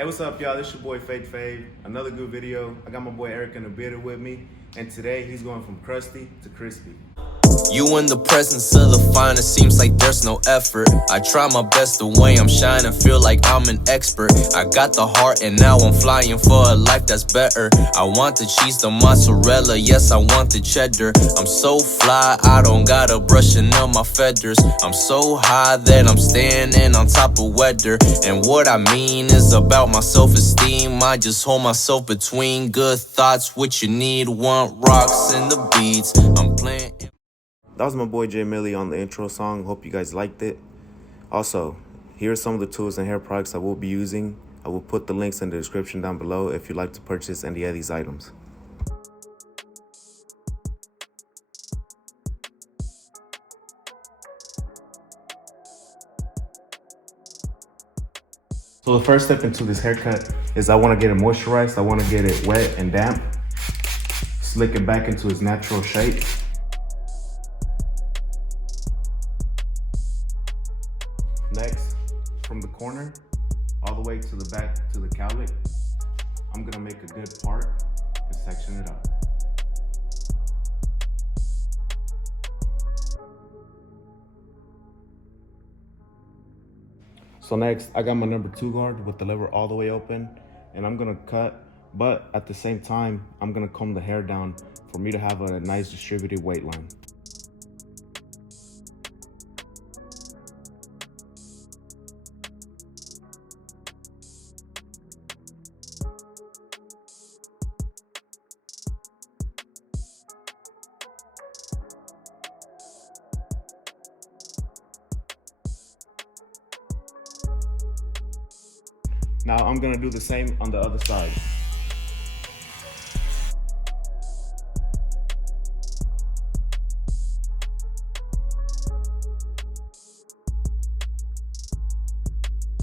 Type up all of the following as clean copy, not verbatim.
Hey, what's up, y'all? This your boy Fake Fave. Another good video. I got my boy Eric in the bearded with me, and today he's going from crusty to crispy. You in the presence of the finest, seems like there's no effort. I try my best the way I'm shining, feel like I'm an expert. I got the heart and now I'm flying for a life that's better. I want the cheese, the mozzarella, yes I want the cheddar. I'm so fly, I don't gotta brushing on my feathers. I'm so high that I'm standing on top of weather. And what I mean is about my self-esteem. I just hold myself between good thoughts, what you need, want rocks and the beats. I'm playing. That was my boy Jay Millie on the intro song. Hope you guys liked it. Also, here are some of the tools and hair products I will be using. I will put the links in the description down below if you'd like to purchase any of these items. So the first step into this haircut is I want to get it moisturized. I want to get it wet and damp. Slick it back into its natural shape. Next, from the corner all the way to the back to the cowlick, I'm gonna make a good part and section it up. So next, I got my number 2 guard with the lever all the way open, and I'm gonna cut, but at the same time, I'm gonna comb the hair down for me to have a nice distributed weight line. Now I'm gonna do the same on the other side.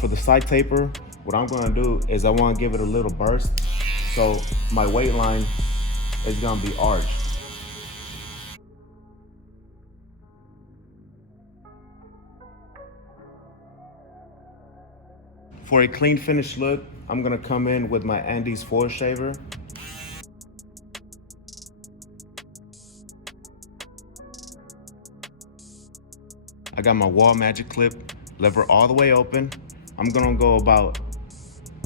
For the side taper, what I'm gonna do is I wanna give it a little burst, so my weight line is gonna be arched. For a clean finished look, I'm gonna come in with my Andes foil shaver. I got my wall magic clip, lever all the way open. I'm gonna go about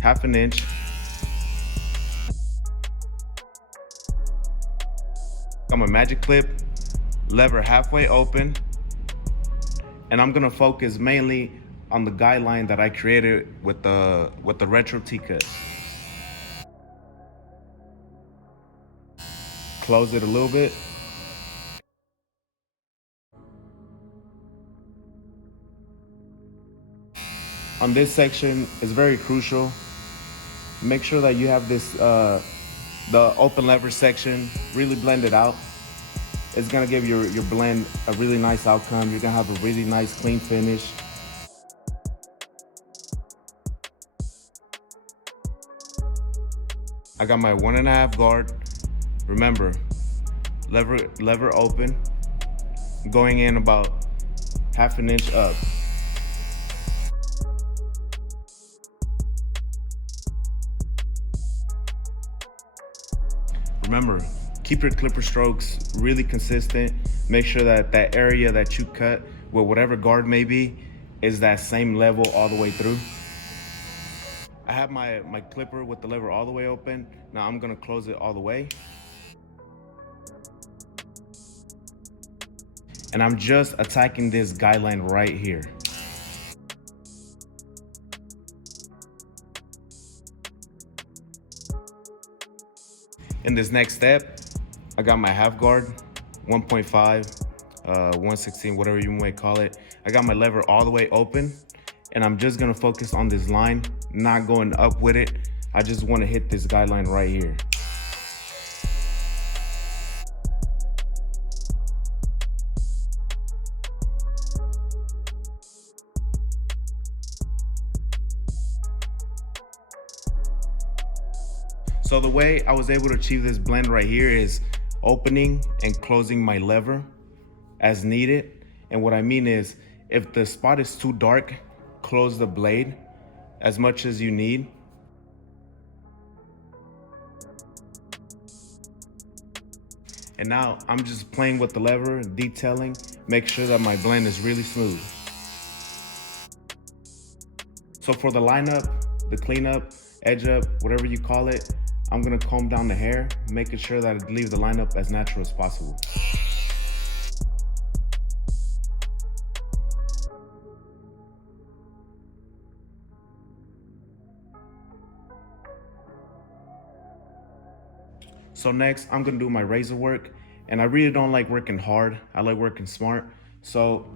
½ an inch. Got my magic clip, lever halfway open. And I'm gonna focus mainly on the guideline that I created with the retro T-cut. Close it a little bit. On this section, it's very crucial. Make sure that you have this, the open lever section really blended out. It's gonna give your blend a really nice outcome. You're gonna have a really nice clean finish. I got my 1.5 guard. Remember, lever open, going in about ½ an inch up. Remember, keep your clipper strokes really consistent. Make sure that that area that you cut with whatever guard may be is that same level all the way through. I have my clipper with the lever all the way open. Now I'm gonna close it all the way. And I'm just attacking this guideline right here. In this next step, I got my half guard, 1.5, 1/16, whatever you might call it. I got my lever all the way open, and I'm just gonna focus on this line, not going up with it. I just wanna hit this guideline right here. So the way I was able to achieve this blend right here is opening and closing my lever as needed. And what I mean is, if the spot is too dark, close the blade as much as you need. And now I'm just playing with the lever, detailing, make sure that my blend is really smooth. So for the lineup, the cleanup, edge up, whatever you call it, I'm gonna comb down the hair, making sure that I leave the lineup as natural as possible. So next, I'm gonna do my razor work, and I really don't like working hard. I like working smart. So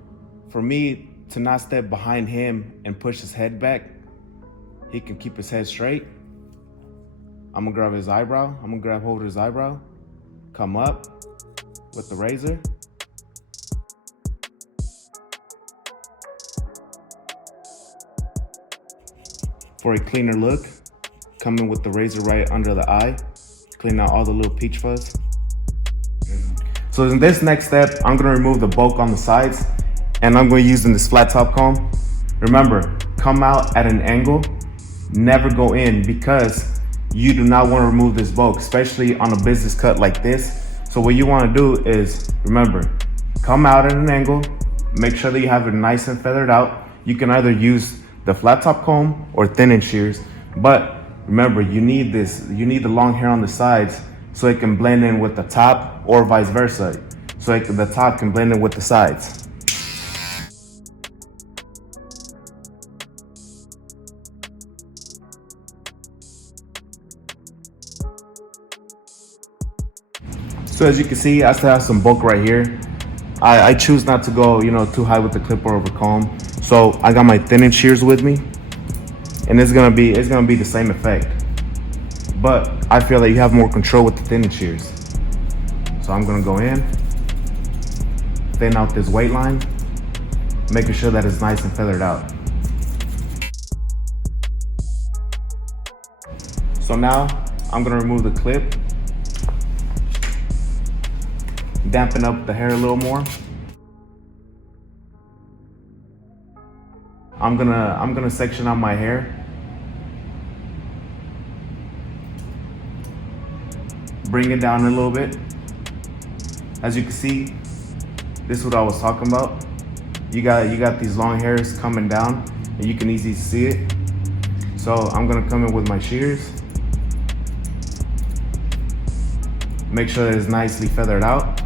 for me to not step behind him and push his head back, he can keep his head straight. I'm gonna grab his eyebrow. I'm gonna grab hold of his eyebrow, come up with the razor. For a cleaner look, come in with the razor right under the eye, clean out all the little peach fuzz. So in this next step, I'm gonna remove the bulk on the sides, and I'm gonna use this flat top comb. Remember, come out at an angle, never go in, because you do not wanna remove this bulk, especially on a business cut like this. So what you wanna do is, remember, come out at an angle, make sure that you have it nice and feathered out. You can either use the flat top comb or thinning shears, but remember, you need the long hair on the sides so it can blend in with the top, or vice versa. So the top can blend in with the sides. So as you can see, I still have some bulk right here. I choose not to go, too high with the clipper over comb. So I got my thinning shears with me, and it's gonna be the same effect. But I feel that you have more control with the thinning shears. So I'm gonna go in, thin out this weight line, making sure that it's nice and feathered out. So now I'm gonna remove the clip, dampen up the hair a little more. I'm gonna section out my hair. Bring it down a little bit. As you can see, this is what I was talking about. You got these long hairs coming down, and you can easily see it. So I'm gonna come in with my shears. Make sure that it's nicely feathered out.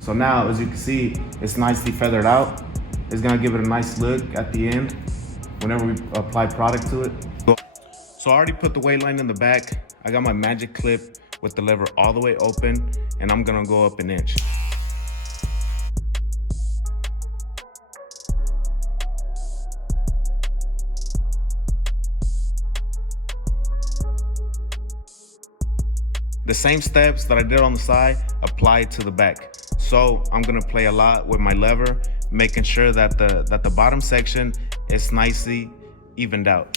So now, as you can see, it's nicely feathered out. It's gonna give it a nice look at the end whenever we apply product to it. So I already put the weight line in the back. I got my magic clip with the lever all the way open, and I'm gonna go up an inch. The same steps that I did on the side apply to the back. So I'm gonna play a lot with my lever, making sure that the bottom section is nicely evened out.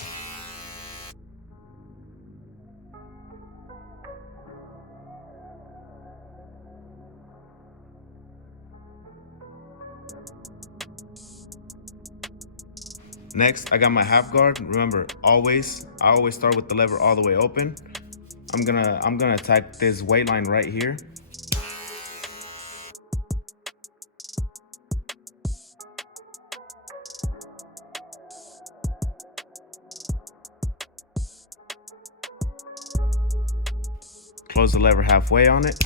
Next, I got my half guard. Remember, I always start with the lever all the way open. I'm gonna attack this weight line right here. Close the lever halfway on it.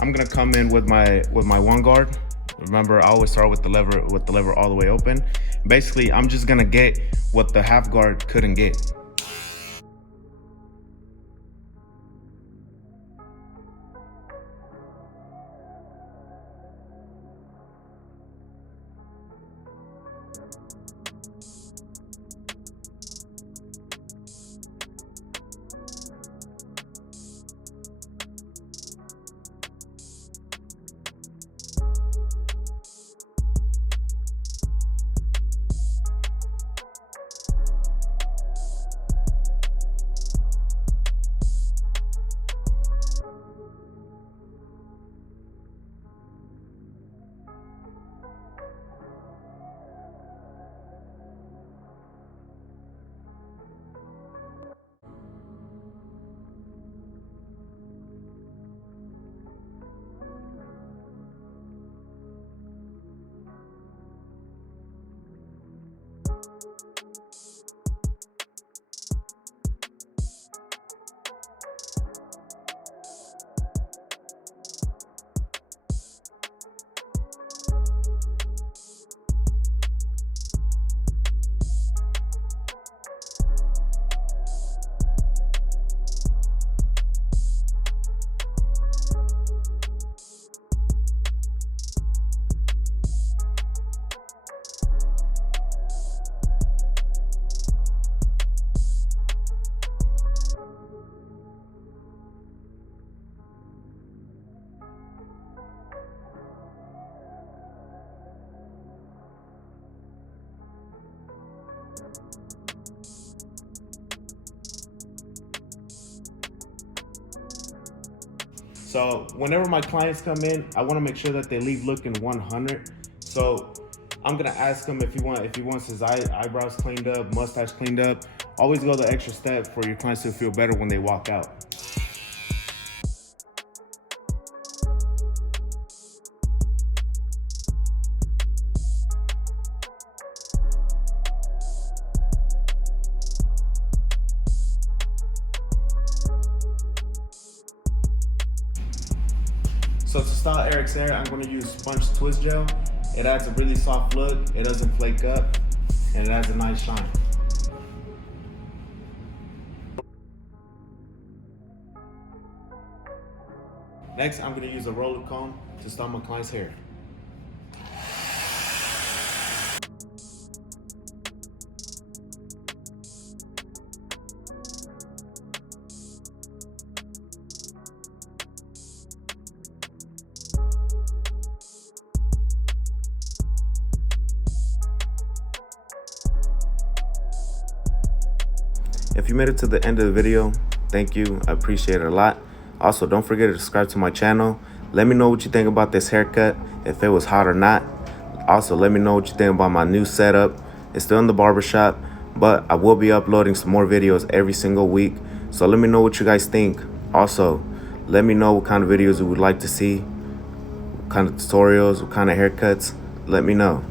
I'm gonna come in with my one guard. Remember, I always start with the lever all the way open. Basically, I'm just gonna get what the half guard couldn't get. So whenever my clients come in, I want to make sure that they leave looking 100. So I'm gonna ask him if he wants his eyebrows cleaned up, mustache cleaned up. Always go the extra step for your clients to feel better when they walk out. So to style Eric's hair, I'm going to use sponge twist gel. It adds a really soft look, it doesn't flake up, and it adds a nice shine. Next, I'm going to use a roller comb to style my client's hair. If you made it to the end of the video, thank you. I appreciate it a lot. Also, don't forget to subscribe to my channel. Let me know what you think about this haircut, if it was hot or not. Also, let me know what you think about my new setup. It's still in the barbershop, but I will be uploading some more videos every single week. So let me know what you guys think. Also, let me know what kind of videos you would like to see, what kind of tutorials, what kind of haircuts. Let me know.